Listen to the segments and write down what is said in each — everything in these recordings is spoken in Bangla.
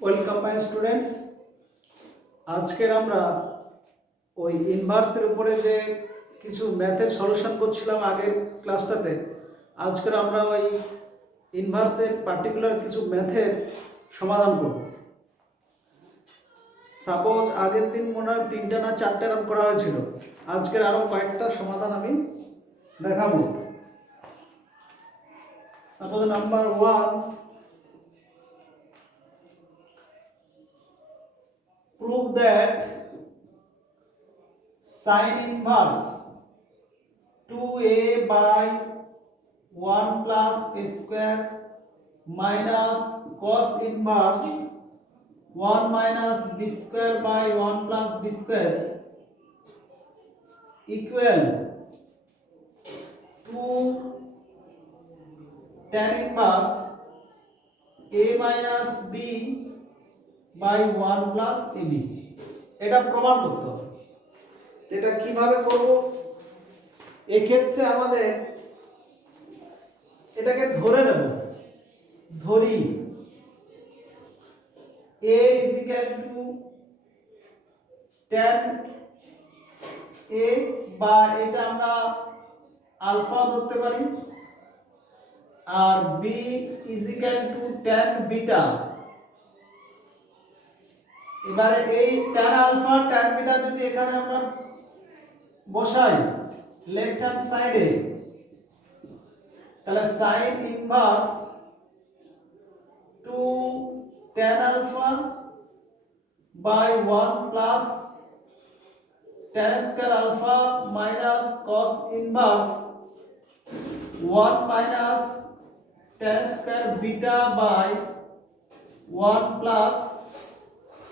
Welcome my students. আজকের আমরা ওই ইনভার্সের উপরে যে কিছু ম্যাথের সলিউশন করছিলাম আগের ক্লাসটাতে, আজকের আমরা ওই ইনভার্সের পার্টিকুলার কিছু ম্যাথের সমাধান করব। সাপোজ আগের দিন মনে হয় 3টা না 4টে রান করা হয়েছিল, আজকের আরও কয়েকটা সমাধান আমি দেখাবো। Suppose number 1, prove that sin inverse 2a by 1 plus a square minus cos inverse 1 minus b square by 1 plus b square equal to tan inverse a minus b by 1 plus ab। এটা প্রমাণ করতে হবে। এটা কিভাবে করব? এক্ষেত্রে আমাদের এটাকে ধরে নেব, ধরি a is equal to tan a, বা এটা আমরা আলফা ধরতে পারি, আর b is equal to tan beta. এবারে এই tan আলফা tan বিটা যদি এখানে আমরা বসাই লেফট হ্যান্ড সাইডে, তাহলে sin inverse 2 tan alpha by 1 plus tan square alpha minus cos inverse 1 minus tan square beta by 1 plus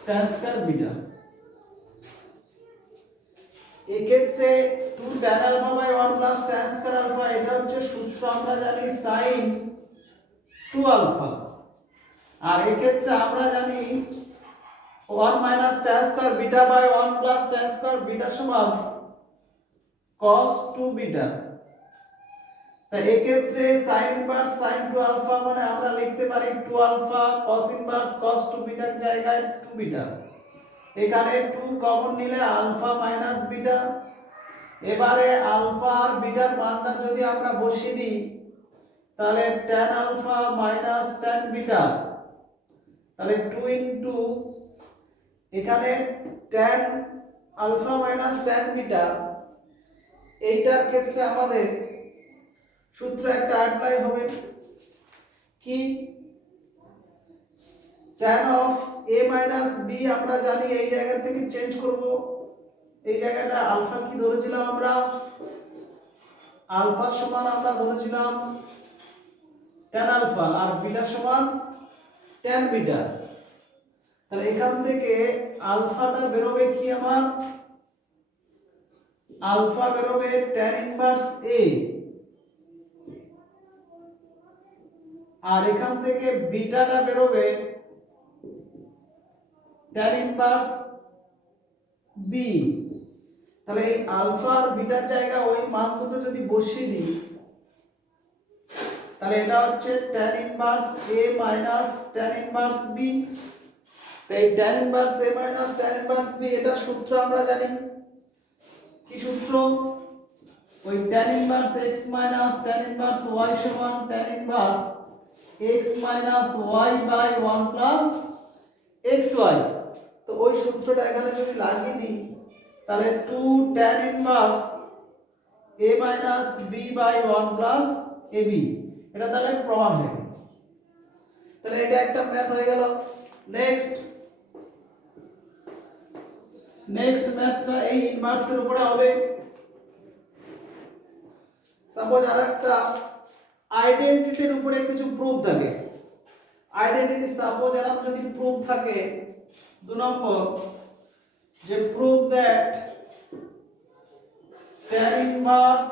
tan square beta. এক্ষেত্রে 2 tan alpha by 1 plus tan square alpha, এটা হচ্ছে সূত্র আমরা জানি sin 2 আলফা, আর এক্ষেত্রে আমরা জানি 1 minus tan square beta by 1 plus tan square beta সমান cos 2 বিটা। তাই এক্ষেত্রে sin ইনভার্স sin 2 আলফা মানে আমরা লিখতে পারি 2 আলফা cos ইনভার্স cos 2 বিটার জায়গায় 2 বিটা। এখানে 2 কমন নিলে আলফা মাইনাস বিটা। এবারে আলফা আর বিটার মানটা যদি আমরা বসিয়ে দিই, তাহলে tan alpha minus tan beta, তাহলে 2 ইনটু এখানে tan alpha minus tan beta. এইটার ক্ষেত্রে আমাদের সূত্র একটা অ্যাপ্লাই হবে কি, tan of a minus b আমরা জানি এই জায়গা থেকে চেঞ্জ করব। এই জায়গাটা আলফা কি ধরেছিলাম আমরা, আলফা সমান আমরা ধরেছিলাম tan আলফা, আর বিটা সমান tan বিটা। তাহলে এখান থেকে আলফাটা বেরোবে কি আমার, আলফা বেরোবে tan ইনভার্স a, আর এখান থেকে বিটাটা বেরোবে tan ইনভার্স b। তাহলে এই আলফা আর বিটার জায়গা ওই মান দুটো যদি বসিয়ে দিই, তাহলে এটা হচ্ছে tan inverse a minus tan inverse b। তাই tan inverse a minus tan inverse b, এটা সূত্র আমরা জানি কি সূত্র, ওই tan inverse x minus tan inverse y সমান tan inverse x minus y by 1 plus xy। তো ওই সূত্রটা এখানে যদি লাগিয়ে দিই, তাহলে 2 tan inverse a minus b by 1 plus ab, এটা তাহলে প্রমাণ হয়ে গেল। তাহলে এটা একটা ম্যাথ হয়ে গেল। নেক্সট ম্যাথটা এই ইনভার্সের উপরে হবে। সাপোজ আরেকটা আইডেন্টিটির উপরে কিছু প্রুফ থাকে। আইডেন্টিটি সাপোজ এরকম যদি প্রুফ থাকে, 2 নম্বর, যে proof that tan inverse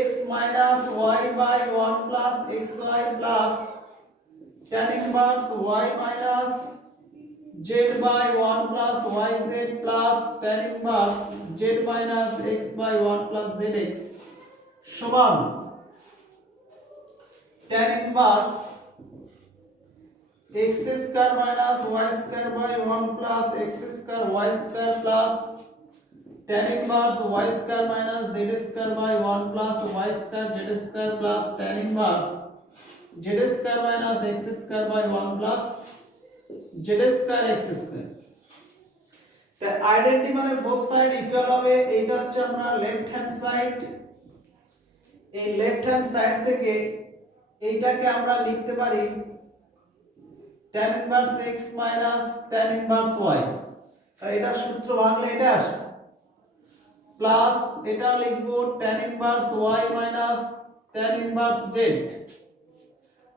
x minus y by 1 plus xy plus tan inverse y minus z by 1 plus yz plus tan inverse z minus x by 1 plus zx সমান tan inverse x square minus y square by 1 plus x square y square plus tan inverse y square minus z square by 1 plus y square z square plus tan inverse z square minus x square by 1 plus z square x square. তাই আইডেন্টি মানে বোথ সাইড ইকুয়াল হবে। এইটা হচ্ছে আমরা লেফট হ্যান্ড সাইড। এই লেফট হ্যান্ড সাইড থেকে এইটাকে আমরা লিখতে পারি tan inverse x minus tan inverse y। তাই এটা সূত্র ভাঙলে এটা আসে প্লাস এটাও লিখবো tan inverse y minus tan inverse z,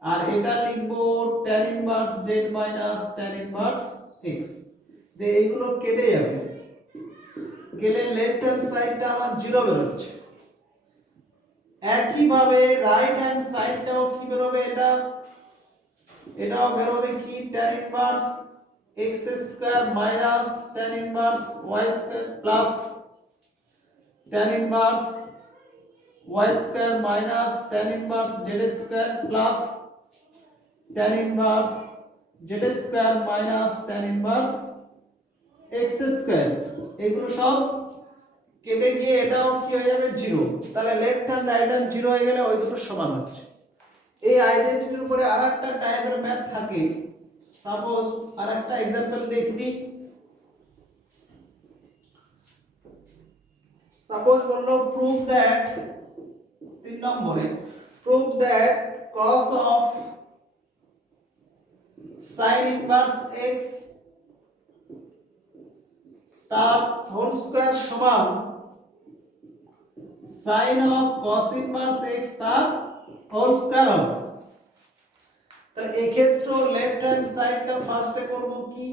আর এটা লিখবো tan inverse z minus tan inverse x। দে এইগুলো কেটে যাবে, গেলে লেফট হ্যান্ড সাইডটা আমার 0 বেরোচ্ছে। একই ভাবে রাইট হ্যান্ড সাইডটাও কি বেরোবে, এটাও বেরোবে কি tan inverse x square minus tan inverse y square plus tan inverse y square minus tan inverse z square plus tan inverse z square minus tan inverse x square. এগুলো সব কেটে গিয়ে এটাও কি হয়ে যাবে 0। তাহলে লেফট হ্যান্ড রাইট হ্যান্ড 0 হয়ে গেলে ওই দুটো সমান হচ্ছে। এই আইডেন্টিটির উপরে আরেকটা টাইপের ম্যাথ থাকে। সাপোজ আরেকটা एग्जांपल দেখি দিই। সাপোজ বললো প্রুভ দ্যাট 3 নম্বরে prove that cos of sin inverse x তার হোল স্কয়ার সমান sin of cos inverse x তার হোল স্কয়ার হবে। তাহলে এই ক্ষেত্রে লেফট হ্যান্ড সাইডটা ফার্স্টে করব কি,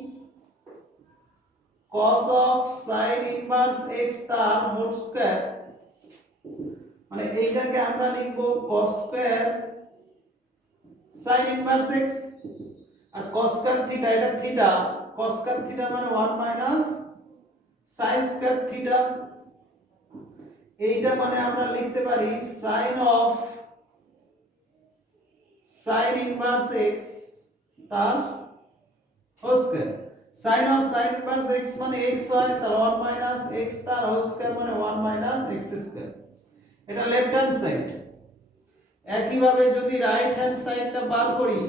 cos of sin inverse x তার হোল স্কয়ার, মানে এইটাকে আমরা লিখব cos square sin inverse x, আর cos স্কয়ার থিটা, এটা থিটা, cos স্কয়ার থিটা মানে 1 মাইনাস sin স্কয়ার থিটা। এইটা মানে আমরা লিখতে পারি sin of sin inverse x তার whole square. sin of sin inverse x মানে x হয়, তার 1 মাইনাস x তার হোল স্কয়ার মানে 1 মাইনাস x স্কয়ার। এটা লেফট হ্যান্ড সাইড। একই ভাবে যদি রাইট হ্যান্ড সাইডটা বার করি,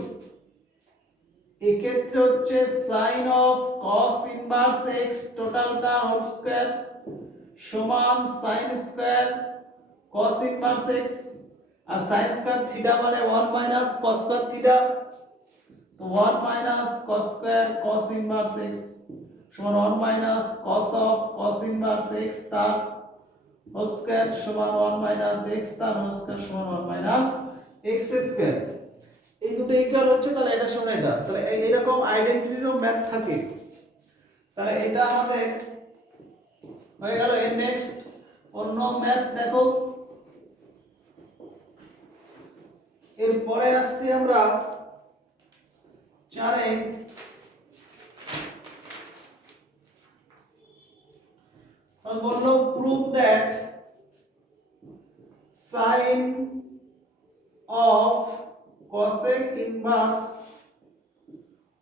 এই ক্ষেত্রে হচ্ছে sin of cos inverse x টোটালটা হোল স্কয়ার সমান sin square cos inverse x, আর sin স্কয়ার থিটা মানে 1 মাইনাস cos স্কয়ার থিটা, তো 1 minus cos square cos inverse x সমান 1 minus cos of cos inverse x তার হোল স্কয়ার সমান 1 মাইনাস x তার হোল স্কয়ার সমান 1 মাইনাস x স্কয়ার। এই দুটো ইকুয়াল হচ্ছে, তাহলে এটা সমান এটা। তাহলে এইরকম আইডেন্টিটিরও ম্যাথ থাকে। তাহলে এটা আমাদের হয়ে গেল। এর নেক্সট অন্য ম্যাথ দেখো। এরপরে আসছি আমরা 4-এ। বললো prove that sin of cosec inverse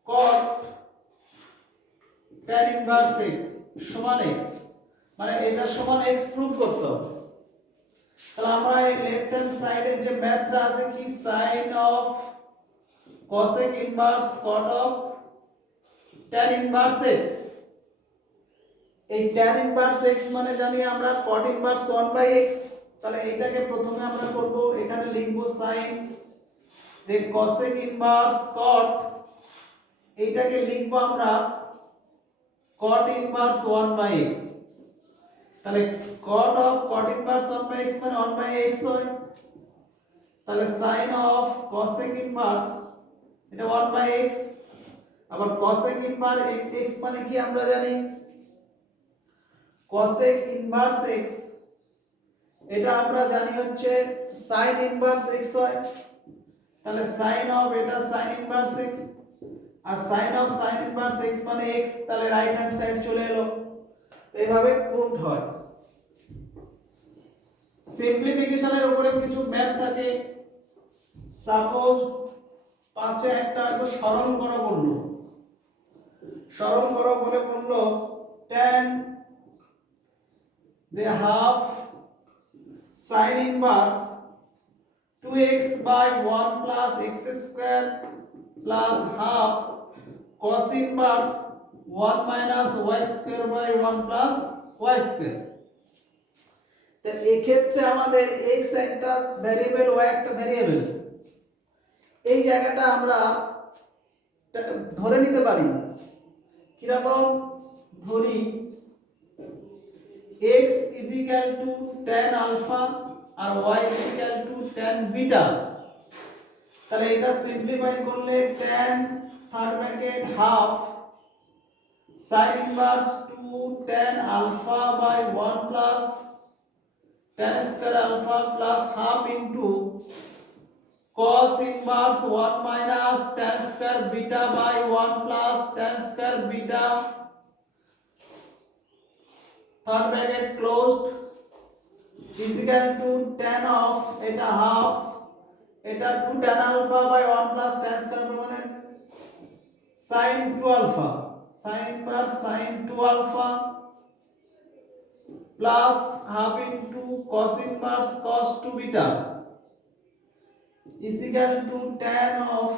cot tan inverse x সমান x, মানে এটা সমান x প্রুভ করতে হবে। তাহলে আমরা এই লেফট হ্যান্ড সাইডে যে ম্যাথটা আছে কি sin of cosec inverse cot of tan inverse x, এই tan ইনভার্স x মানে জানি আমরা cot ইনভার্স 1/x। তাহলে এইটাকে প্রথমে আমরা করব, এখানে লিখব sin, দেন cosec ইনভার্স cot, এইটাকে লিখব আমরা cot ইনভার্স 1/x। তাহলে cot of cot inverse 1/x মানে 1/x হয়। তাহলে sin অফ cosec ইনভার্স এটা 1/x, আবার cosec ইনভার্স x মানে কি আমরা জানি cosec ইনভার্স x, এটা আমরা জানি হচ্ছে sin ইনভার্স x হয়। তাহলে sin অফ এটা sin ইনভার্স x, আর sin of sin inverse x মানে x, তাহলে রাইট হ্যান্ড সাইড চলে এলো। এইভাবে প্রুভড হয়। সিম্পলিফিকেশনের উপরে কিছু ম্যাথ থাকে। সাপোজ 5 এ একটা হয়তো সরল করো বললো, সরল করো বলে বললো tan the half sin inverse 2x by 1 plus x square plus half cos inverse 1 minus y square by 1 plus y square। তো এই ক্ষেত্রে আমাদের x একটা ভেরিয়েবল, y একটা ভেরিয়েবল, এই জায়গাটা আমরা ধরে নিতে পারি। কিরকম ধরি, x is equal to tan alpha R y is equal to tan beta। তাহলে এটা সিম্পলিফাই করলে tan third bracket half sin inverse 2 tan alpha by 1 plus tan square alpha plus half into cos inverse 1 minus tan square beta by 1 plus tan square beta third bracket closed is equal to tan of eta half eta 2 tan alpha by 1 plus tan square মানে sin 2 alpha sin inverse sin 2 alpha plus half into cos inverse cos 2 beta is equal to tan of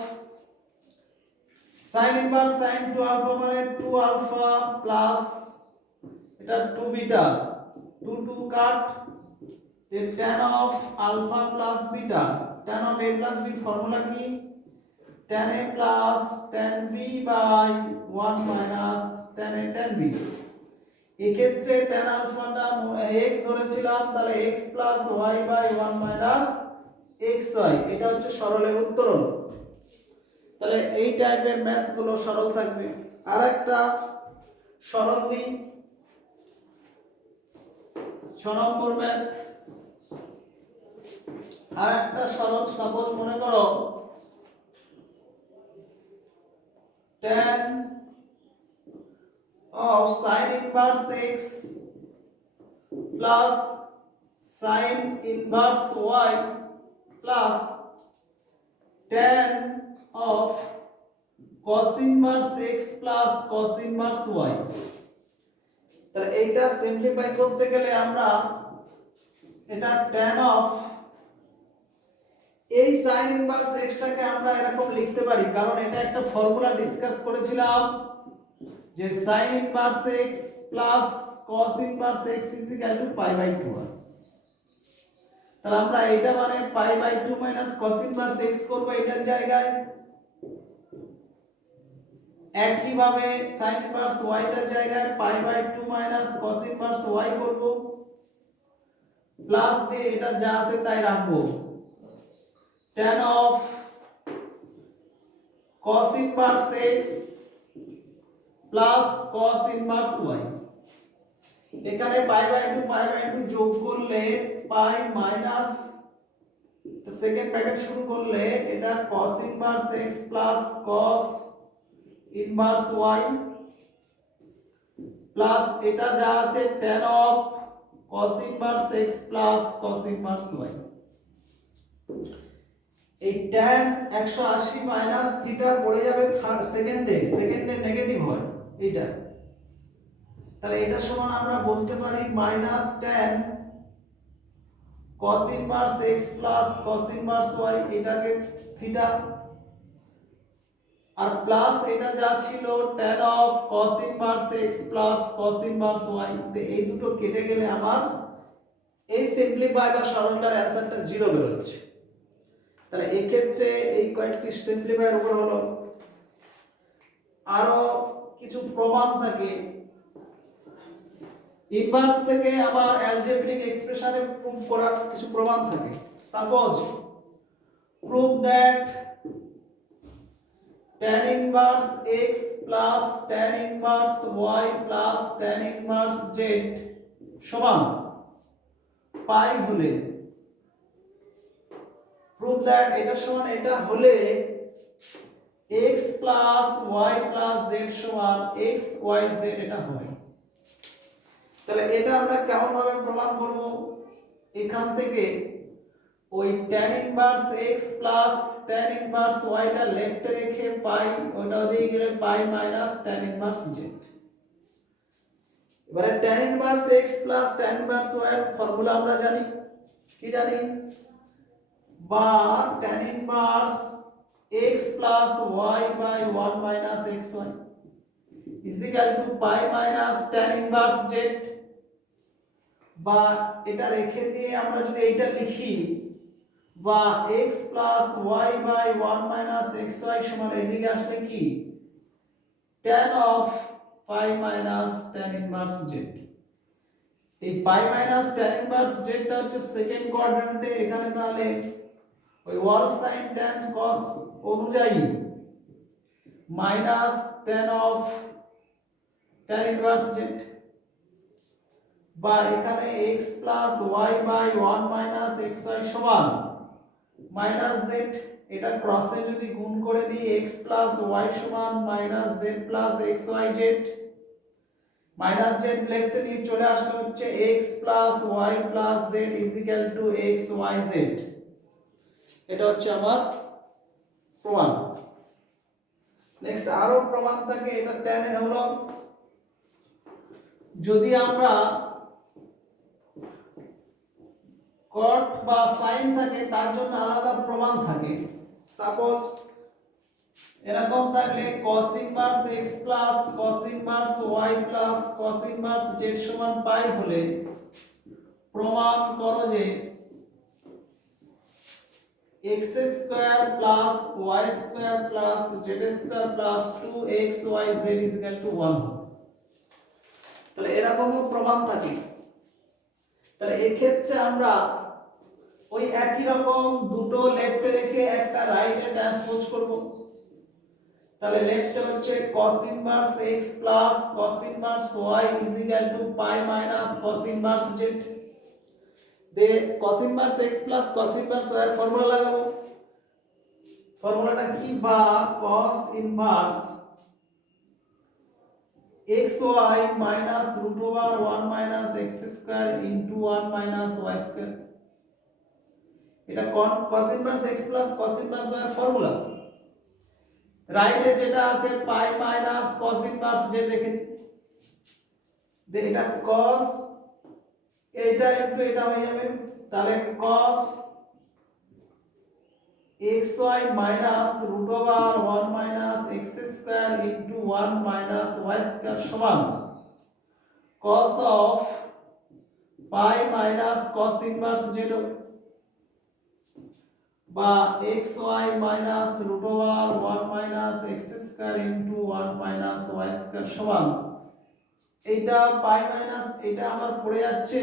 sin inverse sin 2 alpha মানে 2 alpha plus এটা 2 beta 2 2 cut, the tan of alpha plus beta, tan of a plus b formula কি, tan a plus tan b by 1 minus tan a tan b। এই ক্ষেত্রে tan আলফাটা x ধরেছিলাম, তাহলে x plus y by 1 minus xy, এটা হচ্ছে সরলের উত্তরণ। তাহলে এই টাইপের ম্যাথ গুলো সরল থাকবে। আরেকটা সরল দিই, 6 নম্বর ম্যাথ। আরেকটা সরল, সাপোজ মনে করো tan of sin inverse x plus sin inverse y plus tan of cos inverse x plus cos inverse y। তাহলে এইটা সিম্পলিফাই করতে গেলে আমরা এটা tan of এই sin ইনভার্স x টাকে আমরা এরকম লিখতে পারি, কারণ এটা একটা ফর্মুলা ডিসকাস করেছিলাম যে sin inverse x plus cos inverse x π/2। তাহলে আমরা এটা মানে π/2 cos ইনভার্স x করব এটার জায়গায়। একই ভাবে sin ইনভার্স y টার জায়গায় π/2 cos ইনভার্স y করব, প্লাস দিয়ে এটা যা আছে তাই রাখবো, tan of cos inverse x plus cos inverse y। এখানে π/2 যোগ করলে পাই মাইনাস সেকেন্ড ব্র্যাকেট শুরু করলে এটা cos inverse x plus cos inverse y plus এটা যা আছে tan of cos inverse x plus cos inverse y। এই tan 180 মাইনাস থিটা পড়ে যাবে থার্ড সেকেন্ডে নেগেটিভ হয় এটা। তাহলে এটা সমান আমরা বলতে পারি minus tan cos inverse x plus cos inverse y, এটাকে থিটা, আর প্লাস এটা যা ছিল tan of cos inverse x plus cos inverse y। এই দুটো কেটে গেলে আমার এই সিম্পলিফাই বা সরলটার অ্যানসারটা 0 বের হচ্ছে। তাহলে এই ক্ষেত্রে এই কয়েকটি সিম্পলিফাইয়ের উপর হলো। আরো কিছু প্রমাণ থাকে, ইনভার্স থেকে আবার অ্যালজেব্রিক এক্সপ্রেশনে প্রুফ করার কিছু প্রমাণ থাকে। Suppose prove that tan inverse x plus tan inverse y plus tan inverse z সমান পাই হলে, প্রুভ দ্যাট এটা সমান এটা হলে x plus y plus z সমান x y z এটা হয়। তাহলে এটা আমরা কেমন ভাবে প্রমাণ করব, এখান থেকে ওই tan inverse x plus tan inverse y টা লেফটে রেখে পাই ওটা দিয়ে গেলে pi minus tan inverse z। এবারে tan inverse x plus tan inverse y এর ফর্মুলা আমরা জানি, কি জানি, বা tan inverse x plus y by 1 minus xy is equal to pi minus tan inverse z। বা এটা রেখে দিয়ে আমরা যদি এইটা লিখি বা x plus y by 1 minus xy সমান এদিকে আসলে কি tan of pi minus tan inverse z। এই pi minus tan inverse z টা হচ্ছে সেকেন্ড কোয়াড্র্যান্টে, এখানে তাহলে ওই ওয়াল সাইন tan cos অনুযায়ী minus tan of tan inverse z, বা এখানে x plus y by 1 minus xy সমান মাইনাস z। এটা ক্রসে যদি গুণ করে দিই x প্লাস y সমান minus z plus xyz, minus z লেফটে নিয়ে চলে আসলে হচ্ছে x plus y plus z is equal two xyz। এটা হচ্ছে আমার প্রমাণ। নেক্সট আরো প্রমাণ থাকে, এটা tan এর হলো যদি আমরা cot বা sin থাকে তার জন্য আলাদা প্রমাণ থাকে। সাপোজ এরকম থাকলে cos inverse x plus cos inverse y plus cos inverse z সমান পাই হলে প্রমাণ করো যে x square plus y square plus z square plus 2xyz is equal two 1। তাহলে এরকমও প্রমাণ থাকে। তাহলে এই ক্ষেত্রে আমরা ওই একই রকম দুটো লেফটে রেখে একটা রাইটে ট্রান্সপোজ করব। তাহলে লেফটে হচ্ছে cos inverse x plus cos inverse y is equal to pi minus cos inverse z। দে cos inverse x plus cos inverse y এর ফর্মুলা লাগাবো। ফর্মুলাটা কি, বা cos inverse xy minus root over 1 minus x square into 1 minus y square। এটা cos inverse x plus cos inverse y এর ফর্মুলা। রাইটে যেটা আছে পাই মাইনাস cos inverse z রেখে দিই, এটা cos এটা ইনটু এটা হয়ে যাবে। তাহলে cos xy minus root over 1 minus x square into 1 minus y square সমান cos of pi minus cos inverse z, বা xy minus root over 1 minus x square into 1 minus y square সমান এইটা pi minus এটা আমার পড়ে যাচ্ছে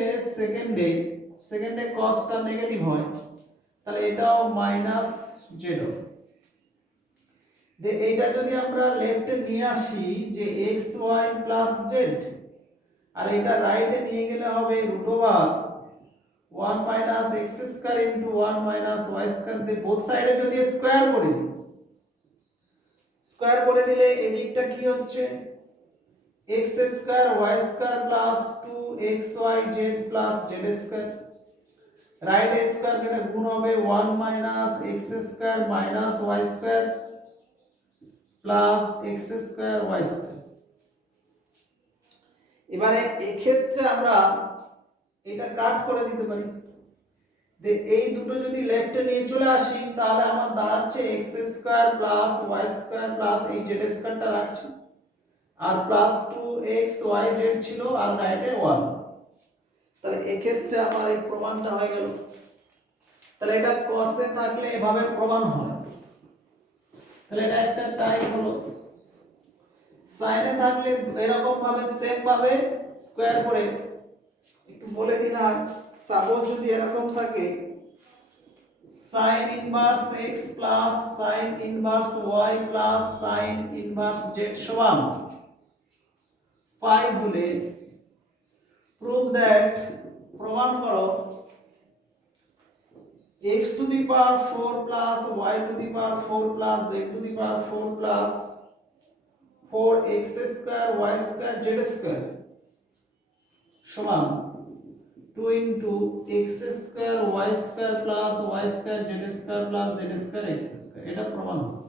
সেকেন্ডে cosটা নেগেটিভ হয়, তাহলে এটাও মাইনাস জেড। এইটা যদি আমরা লেফটে নিয়ে আসি যে xy প্লাস z, আর এটা রাইটে নিয়ে গেলে হবে root over 1 minus x square into 1 minus y square. দিয়ে বোথ সাইডে যদি স্কয়ার করে দিই, স্কয়ার করে দিলে এদিকটা কি হচ্ছে x square y square plus 2xyz plus z square. Right square কেটে গুণ হবে 1 minus x square minus y square plus x square y square. এবারে এই ক্ষেত্রে আমরা এটা কাট করে দিতে পারি। এই দুটো যদি লেফটে নিয়ে চলে আসি তাহলে আমার দাঁড়াচ্ছে x square plus y square plus এই z স্কয়ারটা রাখছি, আর প্লাস 2xyz ছিল আর রাইটে 1। তাহলে এই ক্ষেত্রে আমার এই প্রমাণটা হয়ে গেল। তাহলে এটা cos-এ থাকলে এভাবে প্রমাণ হয়, তাহলে এটা একটা টাইপ হলো। sin-এ থাকলে এরকম ভাবে সেম ভাবে স্কয়ার করে একটু বলে দিলাম। সাপোজ যদি এরকম থাকে sin inverse x plus sin inverse y plus sin inverse z সমান পাই হলে prove that প্রমাণ করো x to the power 4 plus y to the power 4 plus z to the power 4 plus 4x square y square z square সমান 2 into x square y square plus y square z square plus z square x square, এটা প্রমাণ হলো।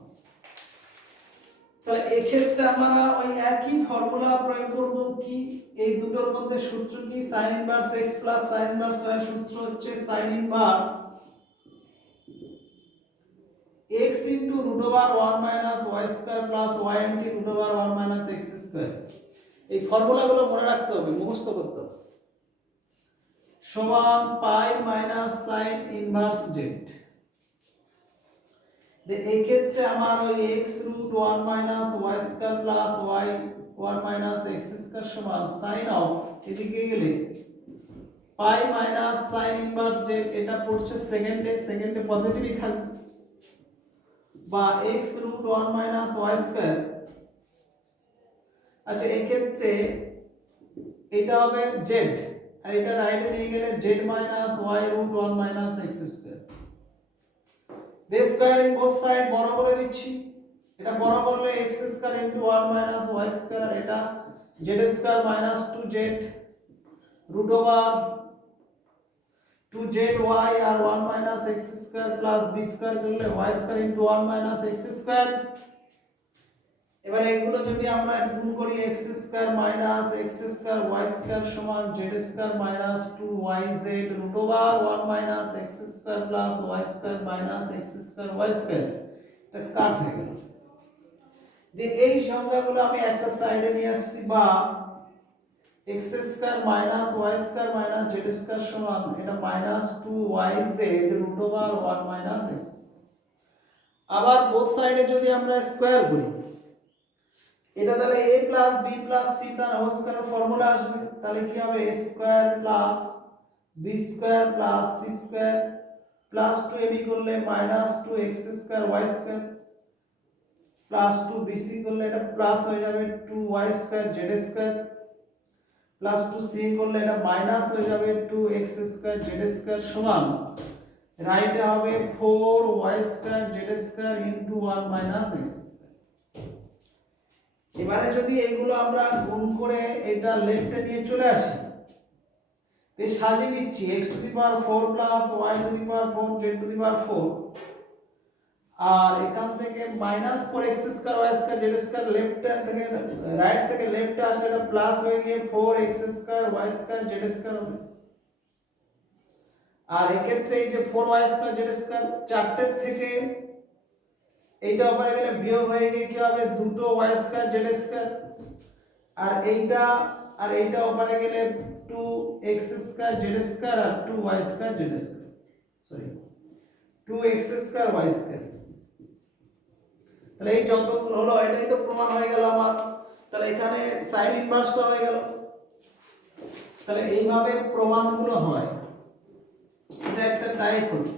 তাহলে এই ক্ষেত্রে আমরা ওই একই ফর্মুলা প্রয়োগ করব। কি এই দুটোর মধ্যে সূত্র কি? sin inverse x plus sin inverse y সূত্র হচ্ছে sin inverse x into root over 1 minus y square plus y into root over 1 minus x square। এই ফর্মুলাগুলো মনে রাখতে হবে, মুখস্থ করতে হবে। সমান পাই মাইনাস sin ইনভার্স z। এই ক্ষেত্রে আমার ওই x root 1 minus y square plus y 1 minus x square সমান sin of, এদিকে গেলে pi minus sin inverse z, এটা পড়ছে সেকেন্ডে পজিটিভই থাকবে, বা x root 1 minus y square। আচ্ছা এই ক্ষেত্রে এটা হবে z, আর এটা রাইটে নিয়ে গেলে z minus y root 1 minus x square। the square in both side বড় করে দিচ্ছি, এটা বড় করলে x square into 1 minus y square, আর এটা z square minus 2z root over 2zy আর 1 minus x square plus b square করলে y square into 1 minus x square। এবার এগুলো যদি আমরা গুণ করি x square minus x square y square সমান z square minus 2yz root over 1 minus x square plus y square minus x square y square, এটা কাট হয়ে গেল। যে এই সংখ্যাগুলো আমি একটা সাইডে নিয়ে আসছি, বা x square minus y square minus z square সমান এটা minus 2yz root over 1 minus x square। আবার বোথ সাইডে যদি আমরা স্কয়ার করি, এটা তাহলে a plus b plus c তার হোল স্কয়ার ফর্মুলা আসবে। তাহলে কি হবে? a square plus b square plus c square plus 2ab করলে minus 2x square y square plus 2bc করলে এটা প্লাস হয়ে যাবে 2y square z square plus 2c করলে এটা মাইনাস হয়ে যাবে 2x স্কয়ার z স্কয়ার সমান রাইটে হবে 4y square z square into 1 minus x square. এবারে যদি এগুলো আমরা গুণ করে এটা লেফটে নিয়ে চলে আসি, তে সাজিয়ে দিচ্ছি x to the power 4 plus y to the power 4 z to the power 4, আর এখান থেকে minus 4x square y square z square left থেকে রাইট থেকে লেফটে আসলে এটা প্লাস হয়ে গিয়ে 4x square y square z square হবে। আর এই ক্ষেত্রে এই যে 4y স্কয়ার z স্কয়ার চারটে থেকে এইটা উপরে গেলে বিয়োগ হয়ে গিয়ে কি হবে? দুটো y স্কয়ার z স্কয়ার, আর এইটা উপরে গেলে 2x স্কয়ার z স্কয়ার আর 2y square z square, sorry 2x square y square. তাহলে এই যতগুলো হলো এটাই তো প্রমাণ হয়ে গেল আমার। তাহলে এখানে সাইন ইনভার্সটা হয়ে গেল। তাহলে এইভাবে প্রমাণগুলো হয়, এটা একটা টাইপ হলো।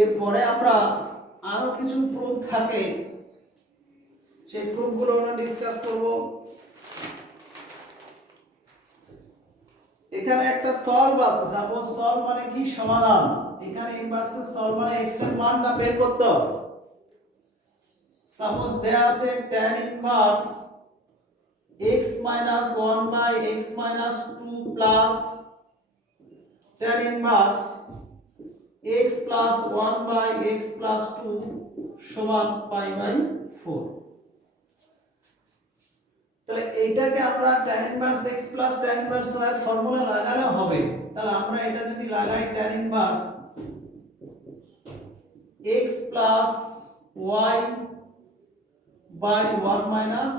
এরপরে আমরা আরো কিছু প্রুফ থাকে, সেই প্রুফগুলো আমরা ডিসকাস করব। এখানে একটা সলভ আছে, সাপোজ সলভ মানে কি? সমাধান। এখানে ইনভার্সের সলভ মানে x এর মানটা বের করতে হবে। সাপোজ দেয়া আছে tan inverse x minus 1 by x minus 2 plus tan inverse x plus 1 by x plus 2 সমান পাই বাই 4। তাহলে এইটাকে আমরা tan inverse x plus tan inverse y এর ফর্মুলা লাগালে হবে। তাহলে আমরা এটা যদি লাগাই tan inverse x plus y by 1 minus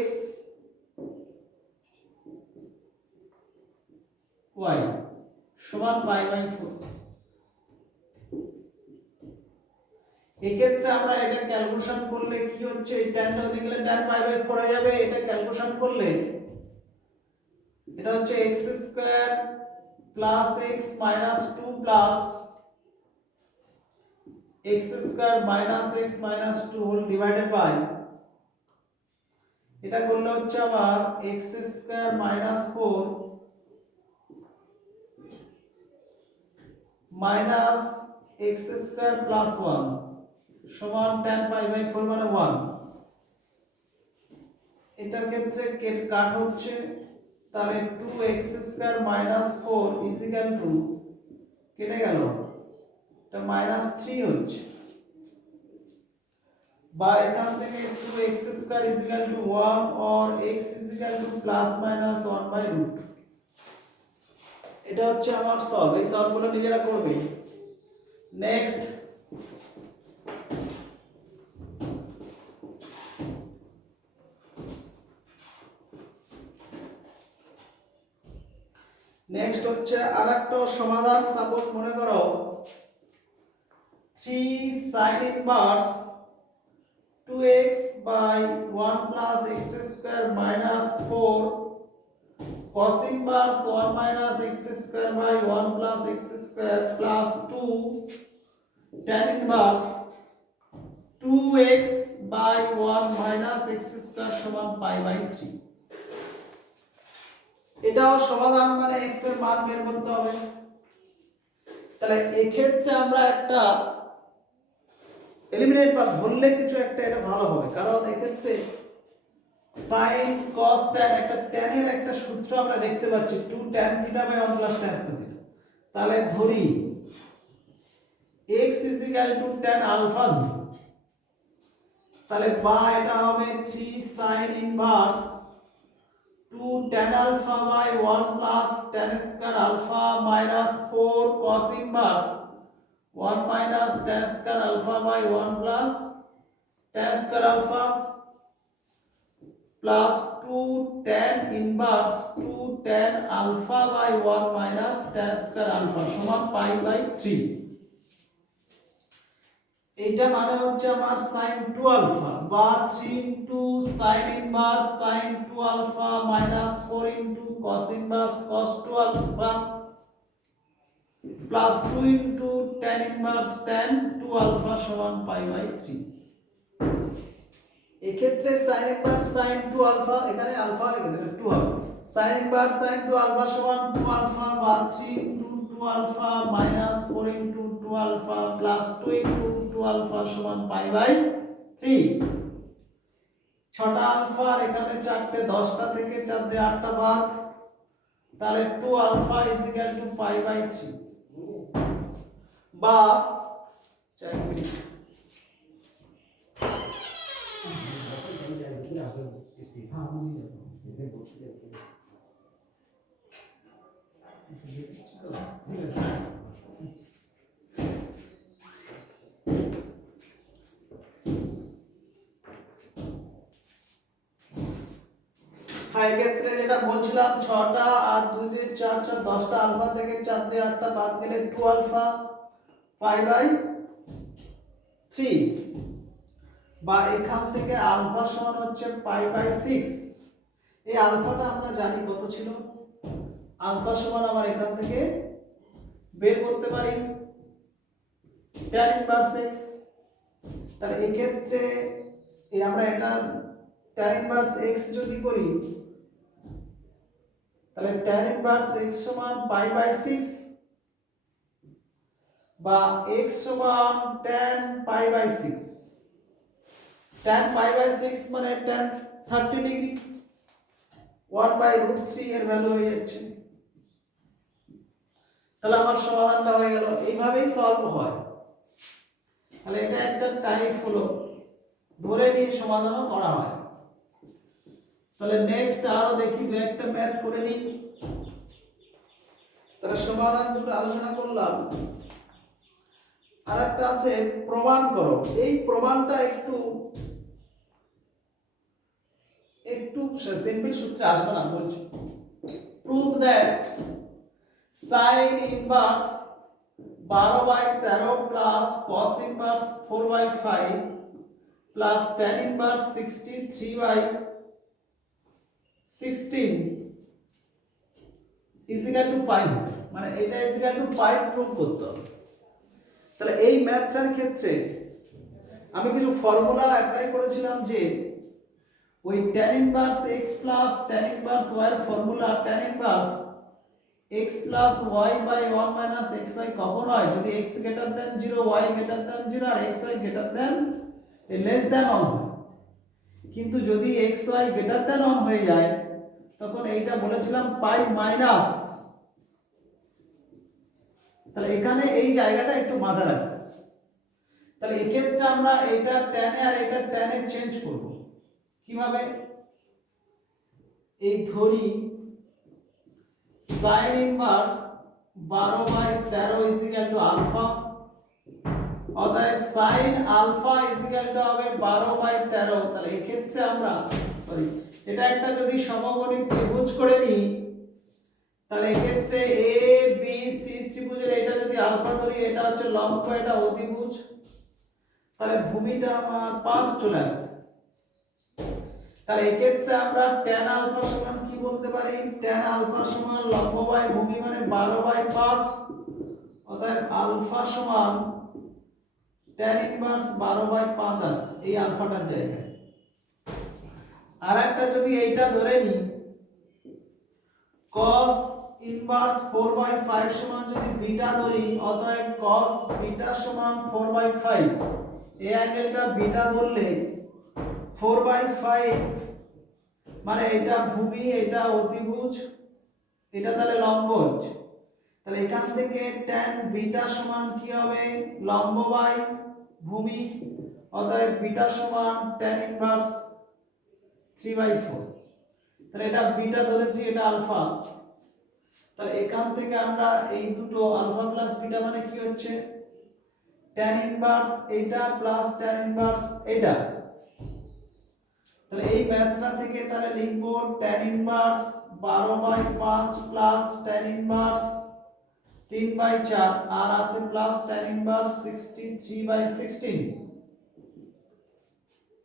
x y সমান পাই বাই 4। এই ক্ষেত্রে আমরা এটা ক্যালকুলেশন করলে কি হচ্ছে? এই tan টা দিলে tan পাই বাই 4 হয়ে যাবে। এটা ক্যালকুলেশন করলে এটা হচ্ছে x square plus x minus 2 plus x square minus x minus 2 whole divided by, এটা করলে হচ্ছে আবার x square minus 4 minus x square plus 1 সমান tan পাই বাই 4 মানে 1। এটার ক্ষেত্রে কাট হচ্ছে, তাহলে 2x² - 4 কেটে গেল, এটা -3 হচ্ছে, বা এখান থেকে 2x² 1 or x ±1/√। এটা হচ্ছে আমার সলভ। এই সলভগুলো নিজেরা করবে। নেক্সট হচ্ছে আরেকটা সমাধান। সাপোজ মনে করো 3 sin inverse 2x by 1 plus x² minus 4 cos inverse 1 minus x² by 1 plus x² plus 2 tan inverse 2x by 1 minus x² সমান π/3। এটাও সমাধান, মানে x এর মান বের করতে হবে। তাহলে এই ক্ষেত্রে আমরা একটা এলিমিনেট বা ধরলে কিছু একটা এটা ভালো হবে, কারণ এই ক্ষেত্রে sin cos tan একটা tan এর একটা সূত্র আমরা দেখতে পাচ্ছি 2 tan θ / 1 plus tan θ। তাহলে ধরি x tan আলফা, তাহলে বা এটা হবে 3 sin inverse 2 tan alpha by 1 plus tan square alpha minus 4 cos inverse 1 minus tan square alpha by 1 plus tan square alpha plus 2 tan inverse 2 tan alpha by 1 minus tan square alpha সমান π/3। এইটা মানে হচ্ছে আমার sin 2 alpha বা 3 into sin inverse sin 2 alpha minus 4 into cos inverse cos 2 alpha plus 2 into tan inverse tan 2 alpha সমান π/3। এই ক্ষেত্রে sin inverse sin 2 alpha, এখানে আলফা হয়ে গেছে, 2 হবে, sin inverse sin 2 alpha সমান 2 alpha বা 3 into 2 alpha minus 4 into 2 alpha plus 2 into 2 alpha সমান π/3। 6টা আলফা আর এখানে 4টে, 10টা থেকে 4 দিয়ে 8টা বাদ, তাহলে 2 alpha π/3 বা 4 মিনিট ক্ষেত্রে যেটা বলছিলাম 6টা আর 2 দিয়ে 4 4 10টা আলফা থেকে 4 দিয়ে 8টা বাদ গেলে 2 আলফা π/3 বা এখান থেকে আলফা সমান হচ্ছে π/6। এই আলফাটা আমরা জানি কত ছিল, আলফা সমান আমার এখান থেকে বের করতে পারি tan inverse x। তাহলে এই ক্ষেত্রে আমরা এটা tan inverse x যদি করি, তাহলে tan inverse x সমান π/6 বা x সমান tan π/6। tan π/6 মানে tan 30 ডিগ্রি, 1/√3 এর ভ্যালু হয়ে যাচ্ছে। তাহলে আমার সমাধানটা হয়ে গেল। এইভাবেই সলভ হয়। তাহলে এটা একটা টাইপ হলো, ধরে নিয়ে সমাধানও করা হয়। তাহলে নেক্সট আরো দেখি, দু একটা ম্যাথ করে নিই। তাহলে সমাধান দুটো আলোচনা করলাম, আর একটা আছে প্রমাণ করো। এই প্রমাণটা একটু সিম্পল সূত্রে আসবে না, বলছি prove that sin inverse 12/13 plus cos inverse 4/5 plus tan inverse 63/16 is equal to pi, মানে এটা ইজিক্যাল টু পাই প্রুভ করতে হবে। তাহলে এই ম্যাথটার ক্ষেত্রে আমি কিছু ফর্মুলা অ্যাপ্লাই করেছিলাম, যে ওই tan inverse x plus tan inverse y এর formula tan inverse x plus y by 1 minus xy কখন হয়, যদি x greater than 0 y greater than 0 আর xy greater than less than 1। কিন্তু যদি এক্স ওয়াই গ্রেটার দ্যান 1 হয়ে যায় তখন এইটা বলেছিলাম পাই মাইনাস। তাহলে এখানে এই জায়গাটা একটু মাথায় রাখবে। তাহলে এক্ষেত্রে আমরা এটা tan এ আর এটা tan এ চেঞ্জ করব কিভাবে? এই ধরি sin ইনভার্স 12/13 আলফা, অতএব sin আলফা হবে 12/13। তাহলে এই ক্ষেত্রে আমরা এটা একটা যদি সমকোণী ত্রিভুজ করে নিই, তাহলে এই ক্ষেত্রে এ বি সি ত্রিভুজের এটা যদি আলফা ধরি, এটা হচ্ছে লম্ব, এটা অতিভুজ, তাহলে ভূমিটা আমার 5 চলে আসে। তাহলে এই ক্ষেত্রে আমরা tan আলফা সমান কি বলতে পারি? tan আলফা সমান লম্ব বাই ভূমি মানে 12/5, অতএব আলফা সমান tan ইনভার্স 12/5 আসে এই আলফাটার জায়গায়। আর একটা যদি এইটা ধরে নি cos ইনভার্স 4/5 সমান যদি বিটা ধরি, অতএব cos বিটা সমান 4/5। এই অ্যাঙ্গেলটা বিটা ধরলে 4/5 মানে এটা ভূমি, এটা অতিভুজ, এটা তাহলে লম্ব হচ্ছে। তাহলে এখান থেকে tan বিটা সমান কি হবে? লম্ব বাই ভূমি, অতএব বিটা সমান tan ইনভার্স 3/4। তাহলে এটা বিটা ধরেছি, এটা আলফা। তাহলে এখান থেকে আমরা এই দুটো আলফা প্লাস বিটা মানে কি হচ্ছে? tan ইনভার্স এইটা প্লাস tan ইনভার্স এইটা। তাহলে এই ম্যাথটা থেকে তাহলে লিখব tan inverse 12/5 plus tan inverse 3/4 আর আছে প্লাস tan ইনভার্স 63/16।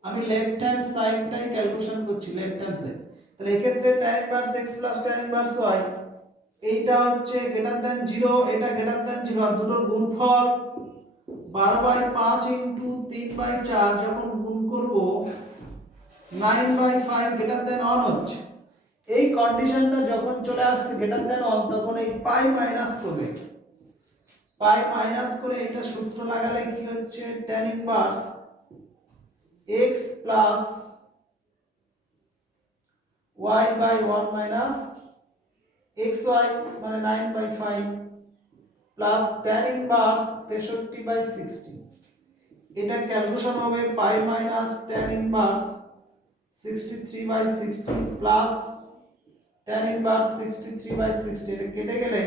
আমি লেফট হ্যান্ড সাইডটাই ক্যালকুলেশন করছি, লেফট হ্যান্ড সাইড। তাহলে এই ক্ষেত্রে tan inverse x plus tan inverse y এইটা হচ্ছে গ্রেটার দ্যান 0, এটা গ্রেটার দ্যান 0, আর দুটোর গুণফল 12/5 ইনটু 3/4 যখন গুণ করব 9/5 গ্রেটার দ্যান 1 হচ্ছে। এই কন্ডিশনটা যখন চলে আসছে গ্রেটার দ্যান 1, তখন এই পাই মাইনাস করবে, পাই মাইনাস করে এটা সূত্র লাগালে কি হচ্ছে? tan inverse x plus y by 1 minus xy মানে 9/5 প্লাস tan ইনভার্স 63/16। এটা ক্যালকুলেশন হবে pi minus tan inverse 63/16 plus tan inverse 63/16। এটা কেটে গেলে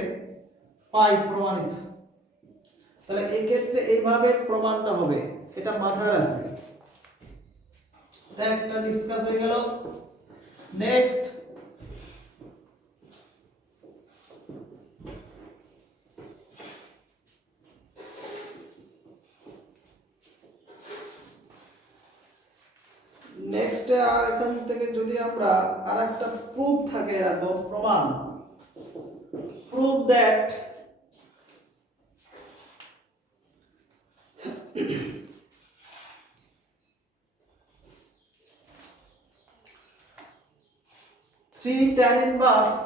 পাই প্রমাণিত। তাহলে এই ক্ষেত্রে এইভাবে প্রমাণটা হবে, এটা মাথায় রাখবে। এটা একটা ডিসকাস হয়ে গেল। নেক্সট আর এখান থেকে যদি আমরা আরেকটা প্রুফ থাকে, এরকম প্রমাণ, proof that three tan inverse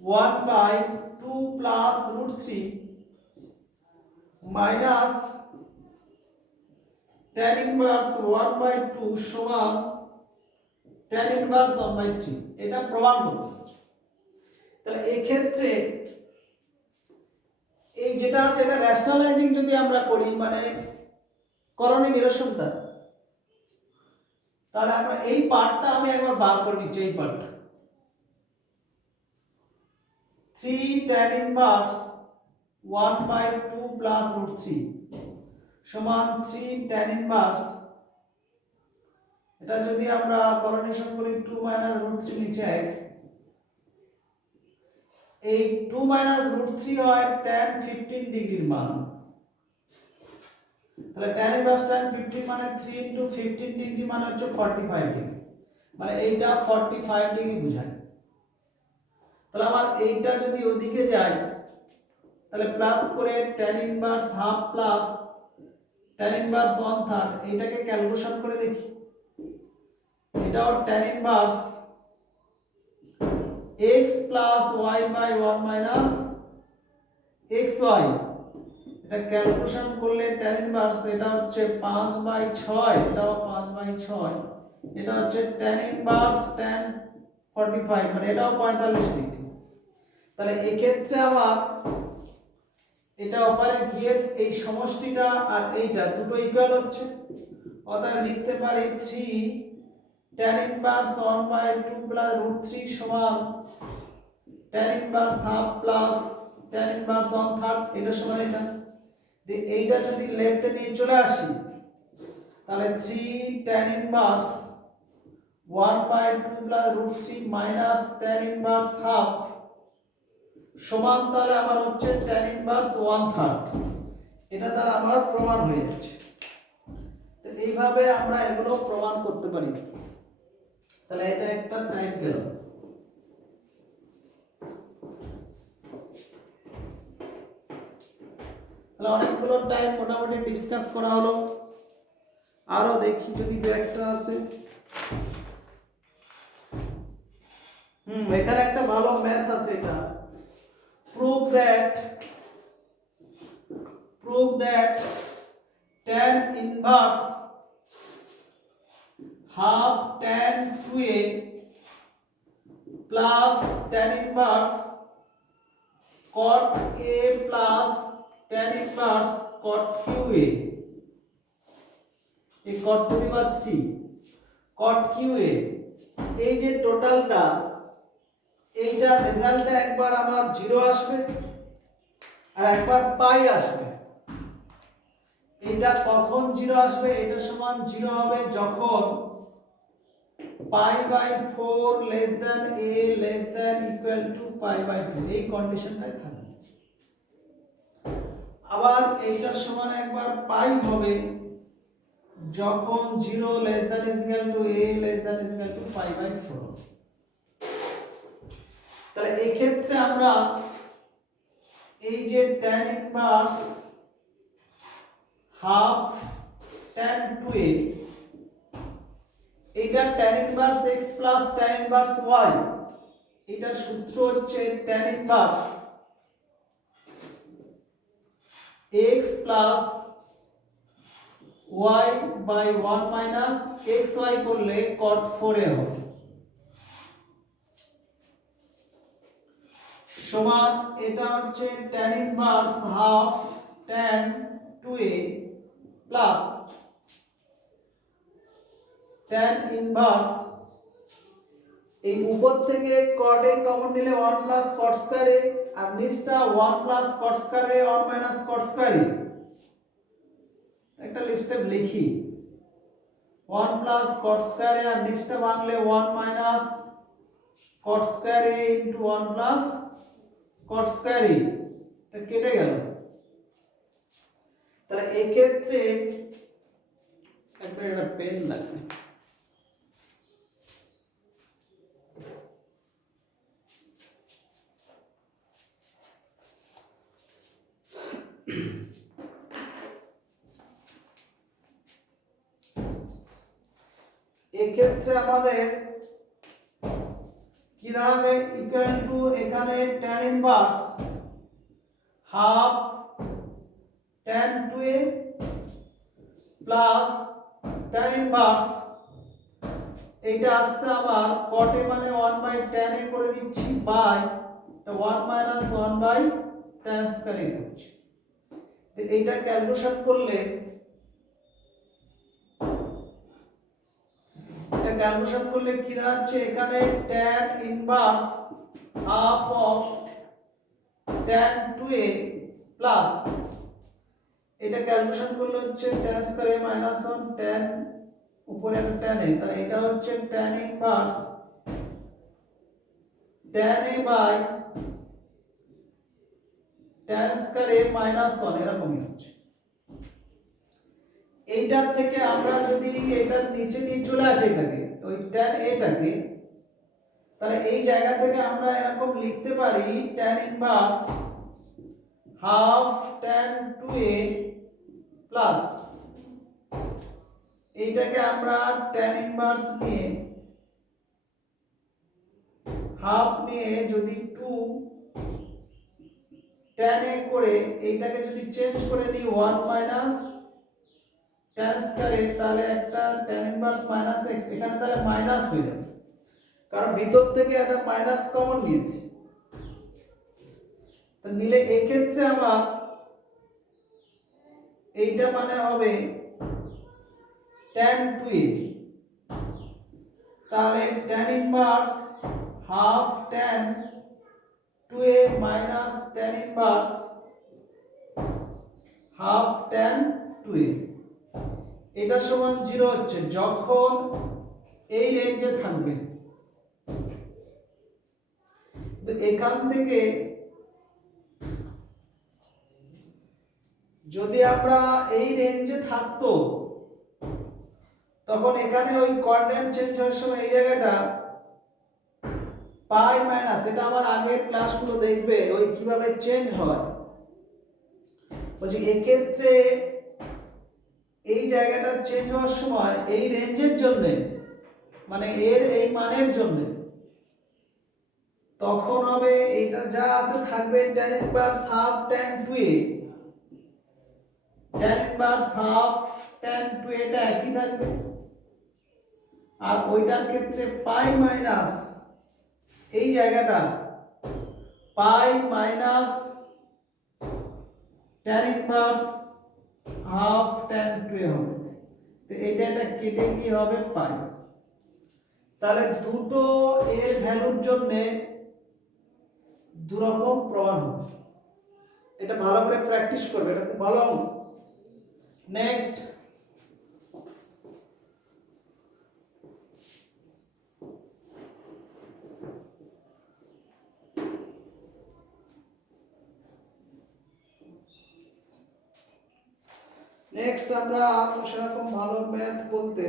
1/2 plus root 3 minus tan inverse 1/2 সমান tan inverse 1/3। এটা প্রমাণ করতে হবে। তাহলে এই ক্ষেত্রে এই যেটা আছে এটা রেশনালাইজিং যদি আমরা করি, মানে করণীয় নিরসনটা, তাহলে আমরা এই পার্টটা আমি একবার বার করে নিচ্ছি। এই পার্টটা 3 tan inverse 1/2 plus root 3 সমান 3 tan inverse, এটা যদি আমরা করণীয় করি 2 minus root 3 নিচে 1, এই 2 minus root 3 হয় tan 15 ডিগ্রির মান। তাহলে tan inverse tan 15 মানে 3 into 15 ডিগ্রি মানে হচ্ছে 45 ডিগ্রি, মানে এইটা 45 ডিগ্রি বোঝায়। তাহলে আমার এইটা যদি ওইদিকে যায়, তাহলে প্লাস করে tan inverse half plus tan inverse 1/3, এইটাকে ক্যালকুলেশন করে দেখি। এটাও tan inverse x plus y by 1 minus xy, এটা ক্যালকুলেশন করলে tan ইনভার্স এটা হচ্ছে 5/6, এটাও 5/6, এটা হচ্ছে tan ইনভার্স tan 45, মানে এটাও 45 ডিগ্রি। তাহলে এই ক্ষেত্রে আমার এটা ওপারে গিয়ে এই সমষ্টিটা আর এইটা দুটো ইকুয়াল হচ্ছে, অতএব লিখতে পারি 3 tan ইনভার্স 1/2 প্লাস √3 সমান tan inverse half plus tan inverse 1/3, এটা সমান এটা। এইটা যদি লেফটে নিয়ে চলে আসি তাহলে 3 tan inverse 1/2 plus √3 minus tan inverse half সমান তাহলে আমার হচ্ছে tan ইনভার্স 1/3। এটা দ্বারা আমার প্রমাণ হয়ে যাচ্ছে। তো এইভাবে আমরা এগুলো প্রমাণ করতে পারি। তাহলে এটা একটা টাইপ গেল। তাহলে অনেকগুলো টাইপ মোটামুটি ডিসকাস করা হলো। আরো দেখি যদি দু একটা আছে। এখানে একটা ভালো ম্যাথ আছে, এটা prove that tan inverse half tan 2a plus tan inverse cot a plus tan inverse cot qa, এই cot to the power 3 cot qa, এই যে টোটালটা, এইটা রেজাল্টে একবার আমার 0 আসবে আর একবার পাই আসবে। এটা কখন 0 আসবে? এটা সমান 0 হবে যখন π/4 less than a less than equal to π/2, এই কন্ডিশনটাই থাকবে। আবার এইটার সমান একবার পাই হবে যখন 0 less than equal to a less than equal to π/4। তাহলে এই ক্ষেত্রে আমরা এই যে tan inverse half tan 2a, এইটা tan inverse x plus tan inverse y, এটার সূত্র হচ্ছে tan inverse x plus y by 1 minus xy করলে cot 4a হবে সমান, এটা হচ্ছে tan inverse half tan 2a plus tan inverse, এই উপর থেকে cot a কমন নিলে 1 প্লাস cot স্কয়ার a, আর নিচটা 1 plus cot square a 1 minus cot square a। একটা লিস্টে লিখি 1 প্লাস cot স্কয়ার a, আর নিচটা ভাঙলে 1 minus cot square a into 1 plus cot square a, এটা কেটে গেল। তাহলে এই ক্ষেত্রে একটা পেন লাগবে। এই ক্ষেত্রে আমাদের কি দাঁড়াবে? ইকুয়াল টু এখানে tan inverse half tan 2a plus tan inverse, এইটা আসছে আমার cot a মানে 1/tan a করে দিচ্ছি by 1 minus 1/tan square a করছি। তো এইটা ক্যালকুলেশন করলে, এটা ক্যালকুলেশন করলে কি দাঁড়াচ্ছে? এখানে tan inverse half of tan 2a plus, এটা ক্যালকুলেশন করলে হচ্ছে tan square a minus 1 tan উপরে একটা tan a, তাহলে এটা হচ্ছে tan ইনভার্স tan a বাই tan স্কয়ার a মাইনাস 1, এরকমই হচ্ছে। এইটার থেকে আমরা যদি এটার নিচে নিয়ে চলে আসি এটাকে, ওই tan a টাকে, তাহলে এই জায়গা থেকে আমরা এরকম লিখতে পারি tan inverse half tan 2a plus, এইটাকে আমরা tan ইনভার্স নিয়ে হাফ নিয়ে যদি 2 tan a করে এইটাকে যদি চেঞ্জ করে নিই 1 মাইনাস tan স্কয়ারে, তাহলে একটা tan ইনভার্স মাইনাস x, এখানে তাহলে মাইনাস হয়ে যাবে কারণ ভিতর থেকে একটা মাইনাস কমন নিয়েছি। তো নিলে এই ক্ষেত্রে আমার এইটা মানে হবে tan 2a, তাহলে tan inverse half tan 2a minus tan inverse half tan 2a, এটা সমান 0 হচ্ছে যখন এই রেঞ্জে থাকবে। তো এখান থেকে যদি আমরা এই রেঞ্জে থাকতো তখন এখানে ওই কোঅর্ডিনেট চেঞ্জ হওয়ার সময় এই জায়গাটা পাই মাইনাস, এটা আমার আগের ক্লাসগুলো দেখবে ওই কিভাবে চেঞ্জ হয়। বলছি এক্ষেত্রে এই জায়গাটা চেঞ্জ হওয়ার সময় এই রেঞ্জের জন্য, মানে এর এই মানের জন্য, তখন হবে এটা যা আছে থাকবে tan inverse half tan 2a, tan inverse half tan 2a এটা একই থাকবে, আর ওইটার ক্ষেত্রে পাই মাইনাস এই জায়গাটা pi minus tan inverse half tan 2a হবে। তো এটা কেটে কি হবে পাই। তাহলে দুটো এর ভ্যালুর জন্য দুরকম প্রমাণ হবে। এটা ভালো করে প্র্যাকটিস করবে, এটা খুব ভালো হবে। নেক্সট আমরা সেরকম ভালো ম্যাথ বলতে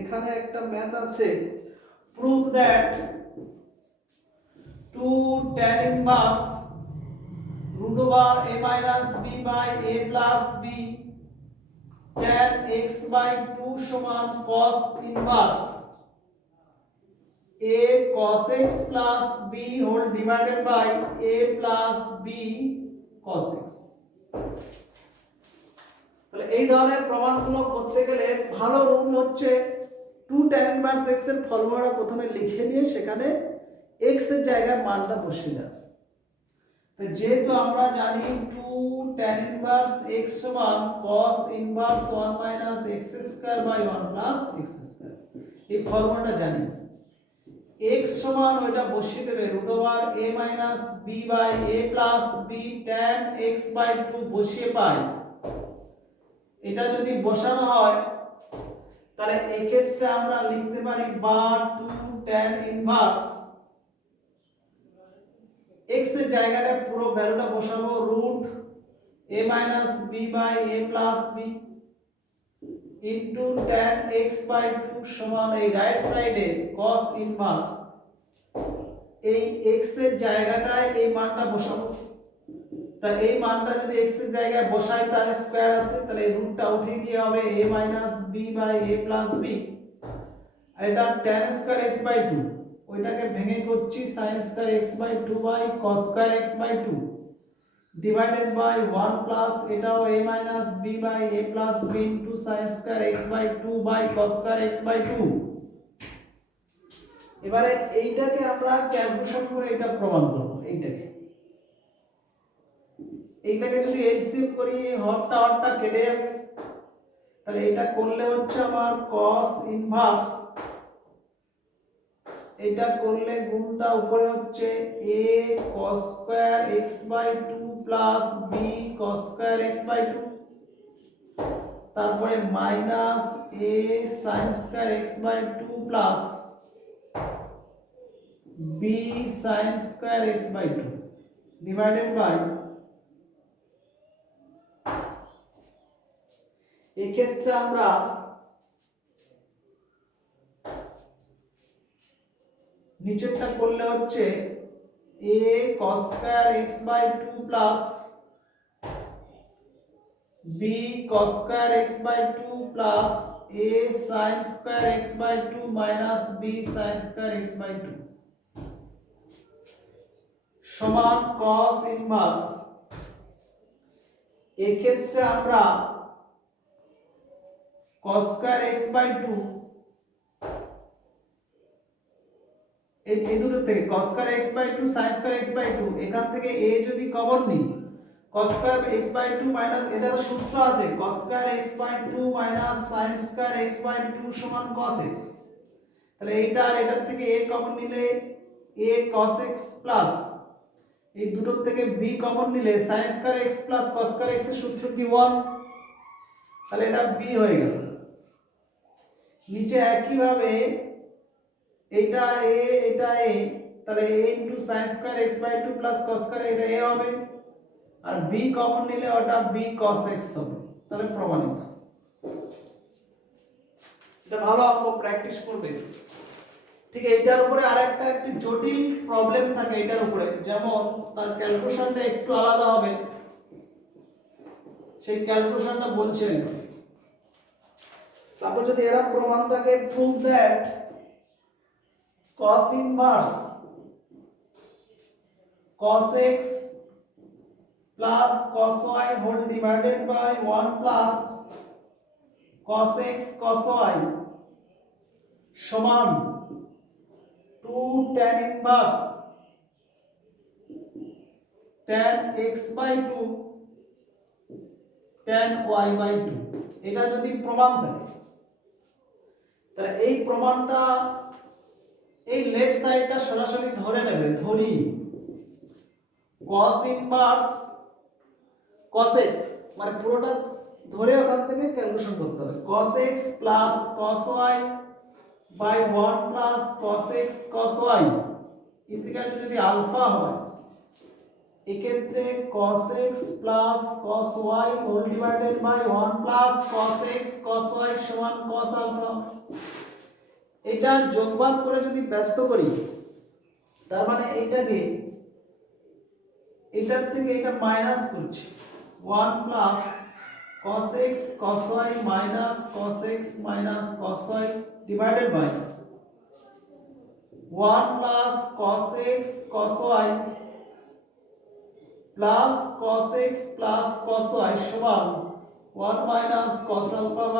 এখানে একটা ম্যাথ আছে, prove that 2 tan inverse root over a minus b by a plus b tan x by 2 সমান cos inverse a cos x plus b whole divided by a plus b cos x। তাহলে এই ধরনের প্রমাণগুলো করতে গেলে ভালো রুল হচ্ছে 2 tan inverse x এর ফর্মুলাটা প্রথমে লিখে নিয়ে সেখানে x এর জায়গায় মানটা বসিয়ে দাও। তো যেহেতু আমরা জানি 2 tan inverse x সমান cos inverse 1 minus x square by 1 plus x square, এই ফর্মুলাটা জানি। x সমান ওইটা বসিয়ে দেবে root over a minus b by a plus b tan x by 2 বসিয়ে পাই। এটা যদি বসানো হয় তাহলে এই ক্ষেত্রে আমরা লিখতে পারি বা 2 tan inverse x এর জায়গাটা পুরো ভ্যালুটা বসাবো root a minus b by a plus b into tan x by 2 সমান এই রাইট সাইডে cos ইনভার্স এই x এর জায়গাটায় এই মানটা বসাবো। তাহলে এই মানটা যদি x এর জায়গায় বসাই তাহলে স্কয়ার আছে, তাহলে এই রুটটা উঠে গিয়ে হবে a minus b by a plus b, আর এটা tan স্কয়ার x by 2, ওইটাকে ভেঙে করছি sin square x by 2 by cos square x by 2 divided by 1 plus এটাও a minus b by a plus b into sin square x by 2 by cos square x by 2। এবারে এইটাকে আমরা ক্যালকুলেশন করে এটা প্রমাণ করব। এইটাকে যদি এলসিএম করি হরটা কেটে যাবে, তাহলে এটা করলে হচ্ছে আমার cos ইনভার্স, এটা করলে গুণটা উপরে হচ্ছে a cos square x by 2 plus b cos square x by 2, তারপরে minus a sin square x by 2 plus b sin square x by 2 divided by, এই ক্ষেত্রে আমরা নিচেরটা করলে হচ্ছে a cos square x by 2 plus b cos square x by 2 plus a sin square x by 2 minus b sin square x by 2 সমান cos ইনভার্স এক্ষেত্রে আমরা cos স্কয়ার x/2 এই দুটো থেকে cos square x/2 sin square x/2 এখান থেকে a যদি কমন নিই cos স্কয়ার x/2 মাইনাস এটার সূত্র আছে cos square x/2 minus sin square x/2 সমান cos x। তাহলে এইটা আর এটার থেকে a কমন নিলে a cos x প্লাস এই দুটোর থেকে b কমন নিলে sin square x plus cos square x এর সূত্র কি 1, তাহলে এটা b হয়ে গেল। নিচে একই ভাবে এটা a এটা a, তাহলে a sin square x/2 plus cos square এটা a হবে আর b কমন নিলে ওটা b cos x হবে। তাহলে প্রমাণিত। এটা ভালো অঙ্ক প্র্যাকটিস করবে। ঠিক এইটার উপরে আরেকটা একটু জটিল প্রবলেম থাকে এটার উপরে, যেমন তার ক্যালকুলেশনটা একটু আলাদা হবে, সেই ক্যালকুলেশনটা বলছি। সাপোজ যদি এরা প্রমাণ থাকে prove that cos inverse cos x plus cos y whole divided by 1 plus cos x cos y সমান 2 tan inverse tan x/2 tan y/2 এটা যদি প্রমাণ থাকে, তাহলে এই প্রমাণটা এই লেফট সাইডটা সরাসরি ধরে নেবে, ধরি cos ইনভার্স cos x মানে পুরোটা ধরে ওখান থেকে ক্যালকুলেশন করতে হবে cos x plus cos y by 1 plus cos x cos y equal to যদি আলফা হয় এক্ষেত্রে cos x plus cos y whole divided by 1 plus cos x cos y সমান cos আলফা। এটা যোগভাগ করে যদি ব্যস্ত করি তার মানে এইটাকে এটার থেকে এটা মাইনাস করছি 1 plus cos x cos y minus cos x minus cos y divided by 1 plus cos x cos y plus cos x plus cos y সমান 1 মাইনাস cos আলফা